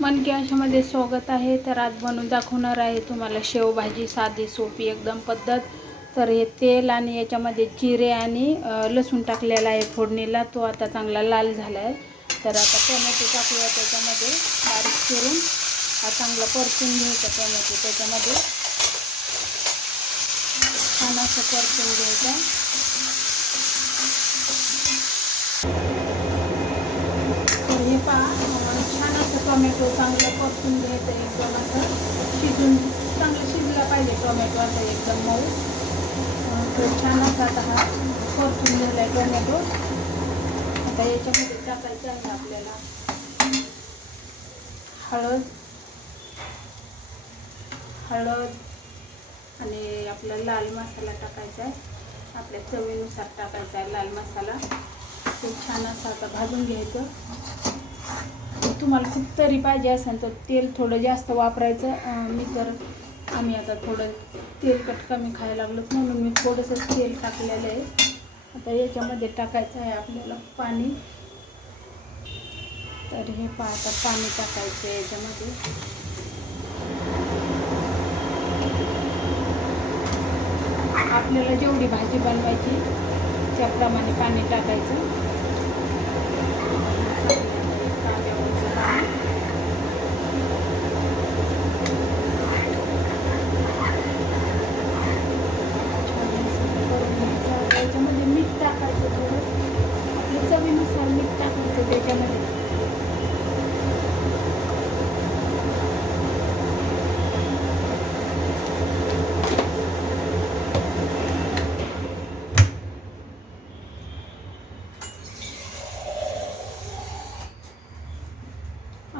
मन की आशामध्ये स्वागत आहे. तर आज बनवून दाखवणार आहे तुम्हाला शेवभाजी, साधी सोपी एकदम पद्धत. तर हे तेल आणि याच्यामध्ये जिरे आणि लसूण टाकलेला आहे फोडणीला. तो आता चांगला लाल झाला आहे. तर आता टोमॅटो टाकूया त्याच्यामध्ये बारीक चिरून. हा चांगला परतून घ्यायचा टोमॅटो त्याच्यामध्ये, छान असं परतून घ्यायचा. तर हे पहा, छान असं टोमॅटो चांगलं परतून घ्यायचं, एकदम असं शिजून चांगलं शिजला पाहिजे टोमॅटो, असं एकदम मऊ. तर छान असा आता हा परतून झाला आहे टोमॅटो. आता याच्यामध्ये टाकायचं आहे आपल्याला हळद आणि आपला लाल मसाला टाकायचा आहे. आपल्या चवीनुसार टाकायचा आहे लाल मसाला. ते छान असं आता भाजून घ्यायचं. तुम्हाला खूप तरी पाहिजे असेल तर तेल थोडं जास्त वापरायचं. आम्ही आता थोडं तेलकट कमी खायला लागलो म्हणून मी थोडंसं तेल टाकलेलं आहे. आता याच्यामध्ये टाकायचं आहे आपल्याला पाणी. तर हे आता पाणी टाकायचं आहे याच्यामध्ये. आपल्याला जेवढी भाजी बनवायची त्याप्रमाणे पाणी टाकायचं. त्याच्यामध्ये मीठ टाकायचं, थोडं आपल्या चवीनुसार मीठ टाकायचं त्याच्यामध्ये.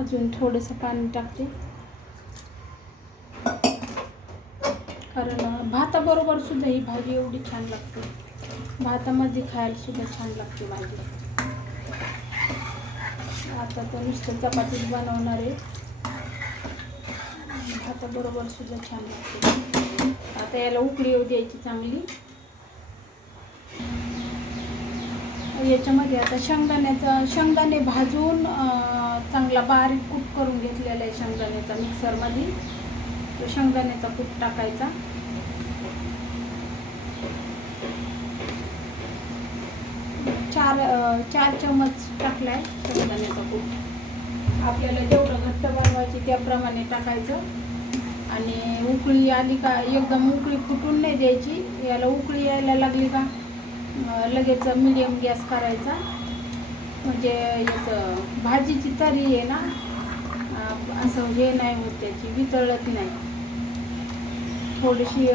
अजून थोडंसं पाणी टाकते, कारण भाताबरोबर सुद्धा ही भाजी एवढी छान लागते. भातामध्ये खायला सुद्धा छान लागते भाजी. आता तर नुसतं चपातीच बनवणार आहे, भाताबरोबर सुद्धा छान लागते. आता याला उकळी येऊ द्यायची चांगली. याच्यामध्ये आता शेंगदाणे भाजून चांगला बारीक कूट करून घेतलेला आहे शेंगदाण्याचा मिक्सरमध्ये. तो शेंगदाण्याचा कूट टाकायचा. चार चमच टाकलाय शेंगदाण्याचा कूट. आपल्याला जेवढं घट्ट बनवायची त्याप्रमाणे टाकायचं. आणि उकळी आली का एकदम उकळी फुटून नाही द्यायची. याला उकळी यायला लागली का लगेच मीडियम गॅस करायचा. म्हणजे याचं भाजीची तरी आहे ना, असं हे नाही होत, त्याची वितळत नाही. थोडीशी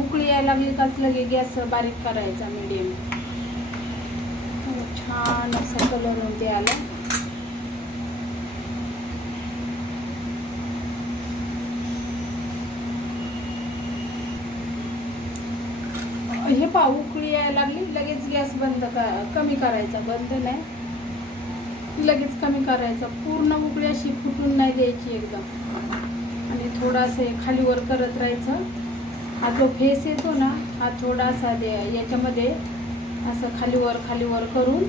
उकळी यायला लागली काच लगे गॅस बारीक करायचा मीडियम. छान असं कलर होते आला. हे पहा, उकळी यायला लागली, लगेच गॅस कमी करायचा. बंद नाही, लगेच कमी करायचा. पूर्ण उकळी अशी फुटून नाही द्यायची एकदम. आणि थोडासा खालीवर करत राहायचं. हा जो फेस येतो ना, हा थोडासा याच्यामध्ये असं खालीवर करून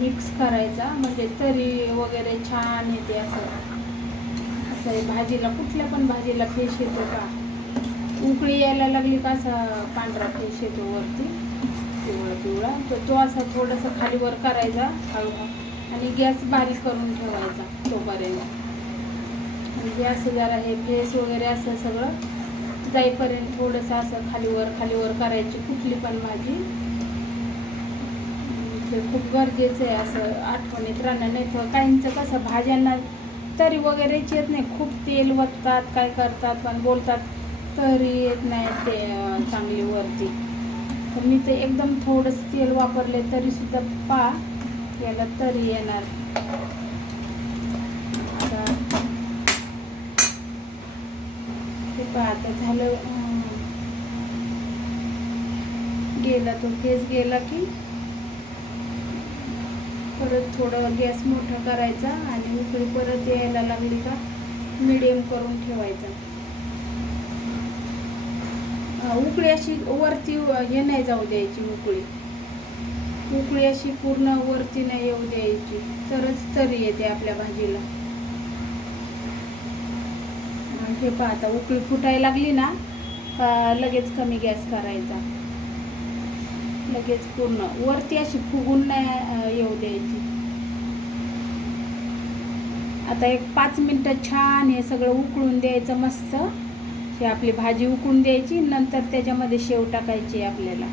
मिक्स करायचा. म्हणजे तरी वगैरे छान येते. असं भाजीला, कुठल्या पण भाजीला फेस येतो का, उकळी यायला लागली का असा पांढरा फेस येतो वरती, पिवळा. तर तो असा थोडासा खालीवर करायचा हळूहळू. आणि गॅस बारीक करून ठेवायचा तोपर्यंत. आणि गॅस जरा हे फेस वगैरे असं सगळं जाईपर्यंत थोडंसं असं खालीवर करायची कुठली पण भाजी. ते खूप गरजेचं आहे, असं आठवणीत राहणं. नाही तर काहींचं कसं भाज्यांना तरी वगैरेच येत नाही, खूप तेल वततात, काय करतात, पण बोलतात तरी येत नाही ते चांगली वरती. तर मी ते एकदम थोडंसं तेल वापरले तरी सुद्धा याला तरी येणार. ते आता झालं, गेला तो केस गेला की परत थोडं गॅस मोठा करायचा. आणि उकळी परत यायला लागली का मीडियम करून ठेवायचा. उकळी अशी वरती हे नाही जाऊ द्यायची. उकळी अशी पूर्ण वरती नाही येऊ द्यायची, तरच तरी येते आपल्या भाजीला. हे पहा आता उकळी फुटायला लागली ना का लगेच कमी गॅस करायचा. लगेच पूर्ण वरती अशी फुगून नाही येऊ द्यायची. आता एक 5 मिनटं छान हे सगळं उकळून द्यायचं मस्त. ही आपली भाजी उकळून द्यायची, नंतर त्याच्यामध्ये शेव टाकायची आपल्याला.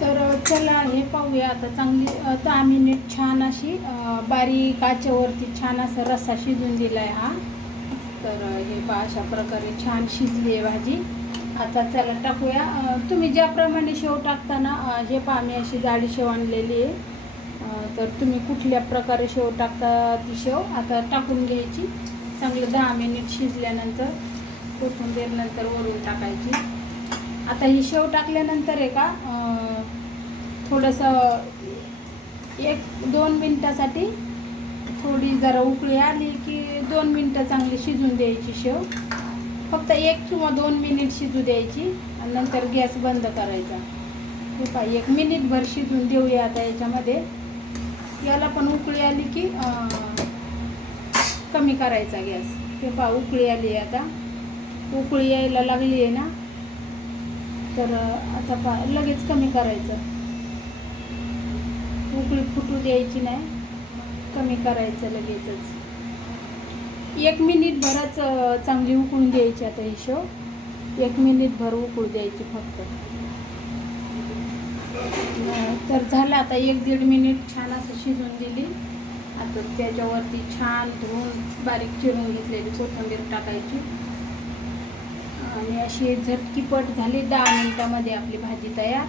तर चला हे पाहूया आता. चांगली 10 मिनिट छान अशी बारीक आचेवरती छान असा रस्सा शिजून दिला आहे हा. तर हे पहा अशा प्रकारे छान शिजली आहे भाजी. आता चला टाकूया. तुम्ही ज्याप्रमाणे शेव टाकताना हे पहा मी अशी जाडी शेव आणलेली आहे. तर तुम्ही कुठल्या प्रकारे शेव टाकता ती शेव आता टाकून घ्यायची. चांगलं 10 मिनिट शिजल्यानंतर कोथिंबीर नंतर वरून टाकायची. आता ही शेव टाकल्यानंतर आहे का थोडंसं 1-2 मिनटासाठी थोडी जरा उकळी आली की 2 मिनटं चांगली शिजून द्यायची शेव. फक्त 1 किंवा 2 मिनिट शिजू द्यायची आणि नंतर गॅस बंद करायचा. हे पहा 1 मिनिटभर शिजून देऊया आता याच्यामध्ये. याला पण उकळी आली की कमी करायचा गॅस. हे पहा उकळी आली आहे आता. उकळी यायला लागली आहे ना, तर आता पहा लगेच कमी करायचं. उकळी फुटू द्यायची नाही, कमी करायचं लगेचच. 1 मिनिटभरच चांगली उकळून द्यायची. आता ही शेव 1 मिनिटभर उकळू द्यायची फक्त. तर झालं आता 1-1.5 मिनिट छान असं शिजून दिली. आता त्याच्यावरती छान धुवून बारीक चिरून घेतलेली कोथिंबीर टाकायची आणि अशी झटकीपट झाली. 10 मिनिटामध्ये आपली भाजी तयार.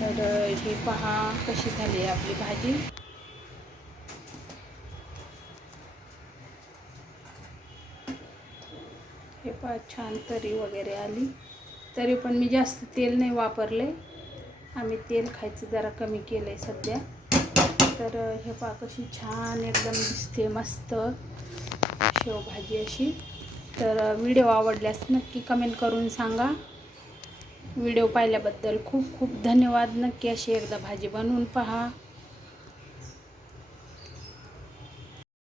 तर हे पहा कशी झाली आहे आपली भाजी. हे पहा छान तरी वगैरे आली. तरी पण मी जास्त तेल नाही वापरले. आम्ही तेल खायचं जरा कमी केलं आहे सध्या. तर हे पहा कशी छान एकदम दिसते मस्त शेवभाजी अशी. तर व्हिडिओ आवडल्यास नक्की कमेंट करून सांगा. व्हिडिओ पाहिल्याबद्दल खूप खूप धन्यवाद. नक्की अशी एकदा भाजी बनवून पहा.